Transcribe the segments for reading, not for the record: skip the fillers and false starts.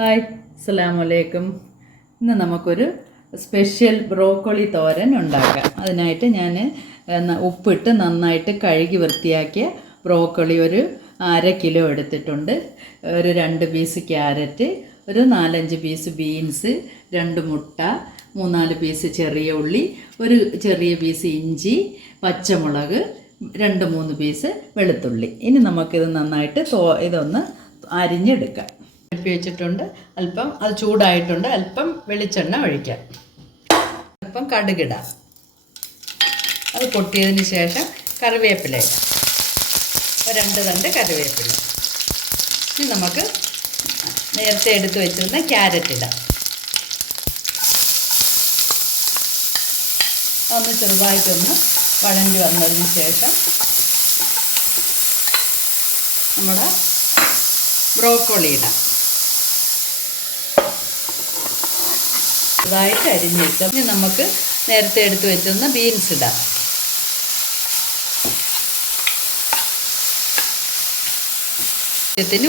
Hi, അസ്സലാമു അലൈക്കും. ഇന്ന് നമുക്കൊരു സ്പെഷ്യൽ ബ്രോക്കോളി തോരൻ ഉണ്ടാക്കാം. അതിനായിട്ട് ഞാൻ ഉപ്പിട്ട് നന്നായിട്ട് കഴുകി വൃത്തിയാക്കിയ ബ്രോക്കോളി ഒരു 1/2 കിലോ എടുത്തിട്ടുണ്ട്. ഒരു 2 പീസ് ക്യാരറ്റ്, ഒരു 4-5 പീസ് ബീൻസ്, 2 മുട്ട, 3-4 പീസ് ചെറിയ ഉള്ളി, ഒരു ചെറിയ പീസ് ഇഞ്ചി, പച്ചമുളക്, 2-3 പീസ് വെളുത്തുള്ളി. ഇനി നമുക്കിത് നന്നായിട്ട് ഇതൊന്ന് അരിഞ്ഞെടുക്കാം. അടുപ്പി വെച്ചിട്ടുണ്ട്. അല്പം അത് ചൂടായിട്ടുണ്ട്. അല്പം വെളിച്ചെണ്ണ ഒഴിക്കാം. അല്പം കടുകിടാം. അത് പൊട്ടിയതിന് ശേഷം കറിവേപ്പില ഇടാം. 2 തണ്ട് കറിവേപ്പില. ഇനി നമുക്ക് നേരത്തെ എടുത്ത് വെച്ചിരുന്ന ക്യാരറ്റ് ഇടാം. ഒന്ന് ചെറുതായിട്ടൊന്ന് വഴണ്ടി വന്നതിന് ശേഷം നമ്മുടെ ബ്രോക്കോളി ഇടാം. ചെറുതായിട്ട് അരിഞ്ഞ് വെച്ചാൽ ഇനി നമുക്ക് നേരത്തെ എടുത്ത് വെച്ചിരുന്ന ബീൻസ് ഇടാം.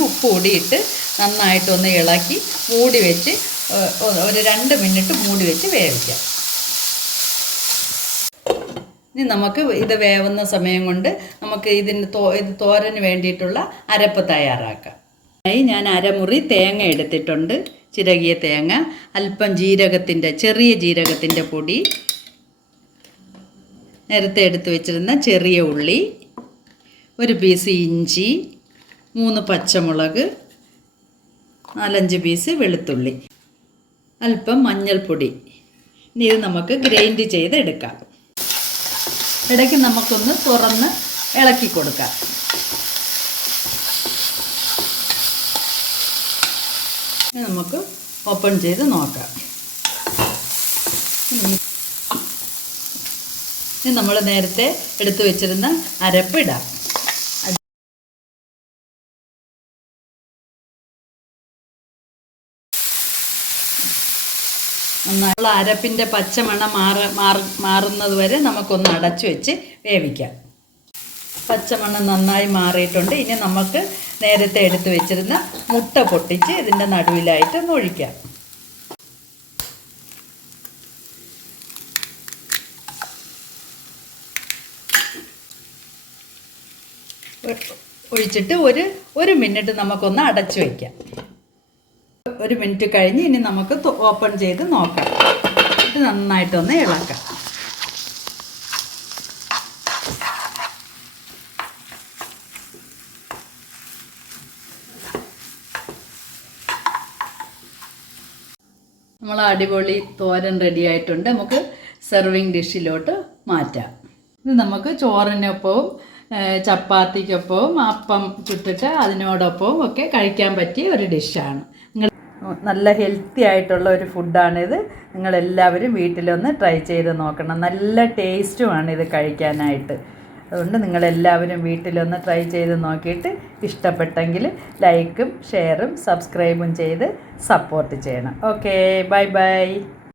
ഉപ്പ് കൂടിയിട്ട് നന്നായിട്ടൊന്ന് ഇളക്കി മൂടി വെച്ച് ഒരു 2 മിനിറ്റ് മൂടി വെച്ച് വേവിക്കാം. ഇനി നമുക്ക് ഇത് വേവുന്ന സമയം കൊണ്ട് നമുക്ക് ഇത് തോരന് വേണ്ടിയിട്ടുള്ള അരപ്പ് തയ്യാറാക്കാം. ഞാൻ അരമുറി തേങ്ങ എടുത്തിട്ടുണ്ട്. ചിരകിയ തേങ്ങ, അല്പം ചെറിയ ജീരകത്തിൻ്റെ പൊടി, നേരത്തെ എടുത്ത് വെച്ചിരുന്ന ചെറിയ ഉള്ളി, 1 പീസ് ഇഞ്ചി, 3 പച്ചമുളക്, 4-5 പീസ് വെളുത്തുള്ളി, അല്പം മഞ്ഞൾപ്പൊടി. ഇനി ഇത് നമുക്ക് ഗ്രൈൻഡ് ചെയ്തെടുക്കാം. ഇടയ്ക്ക് നമുക്കൊന്ന് തുറന്ന് ഇളക്കി കൊടുക്കാം. നമുക്ക് ഓപ്പൺ ചെയ്ത് നോക്കാം. ഇനി നമ്മൾ നേരത്തെ എടുത്തു വെച്ചിരുന്ന അരപ്പ് ഇടാം. നന്നായുള്ള അരപ്പിൻ്റെ പച്ചമണം മാറുന്നത് വരെ നമുക്കൊന്ന് അടച്ചു വെച്ച് വേവിക്കാം. പച്ചമണം നന്നായി മാറിയിട്ടുണ്ട്. ഇനി നമുക്ക് നേരത്തെ എടുത്ത് വെച്ചിരുന്ന മുട്ട പൊട്ടിച്ച് ഇതിൻ്റെ നടുവിലായിട്ട് ഒന്ന് ഒഴിക്കാം. ഒഴിച്ചിട്ട് ഒരു മിനിറ്റ് നമുക്കൊന്ന് അടച്ചു വയ്ക്കാം. 1 മിനിറ്റ് കഴിഞ്ഞ് ഇനി നമുക്ക് ഓപ്പൺ ചെയ്ത് നോക്കാം. ഇത് നന്നായിട്ടൊന്ന് ഇളക്കാം. നമ്മൾ അടിപൊളി തോരൻ റെഡി ആയിട്ടുണ്ട്. നമുക്ക് സെർവിങ് ഡിഷിലോട്ട് മാറ്റാം. ഇത് നമുക്ക് ചോറിനൊപ്പവും ചപ്പാത്തിക്കൊപ്പവും അപ്പം ചുട്ടിട്ട് അതിനോടൊപ്പവും ഒക്കെ കഴിക്കാൻ പറ്റിയ ഒരു ഡിഷാണ്. നല്ല ഹെൽത്തി ആയിട്ടുള്ള ഒരു ഫുഡാണിത്. നിങ്ങളെല്ലാവരും വീട്ടിലൊന്ന് ട്രൈ ചെയ്ത് നോക്കണം. നല്ല ടേസ്റ്റുമാണ് ഇത് കഴിക്കാനായിട്ട്. അതുകൊണ്ട് നിങ്ങളെല്ലാവരും വീട്ടിലൊന്ന് ട്രൈ ചെയ്ത് നോക്കിയിട്ട് ഇഷ്ടപ്പെട്ടെങ്കിൽ ലൈക്കും ഷെയറും സബ്സ്ക്രൈബും ചെയ്ത് സപ്പോർട്ട് ചെയ്യണം. Okay, bye bye.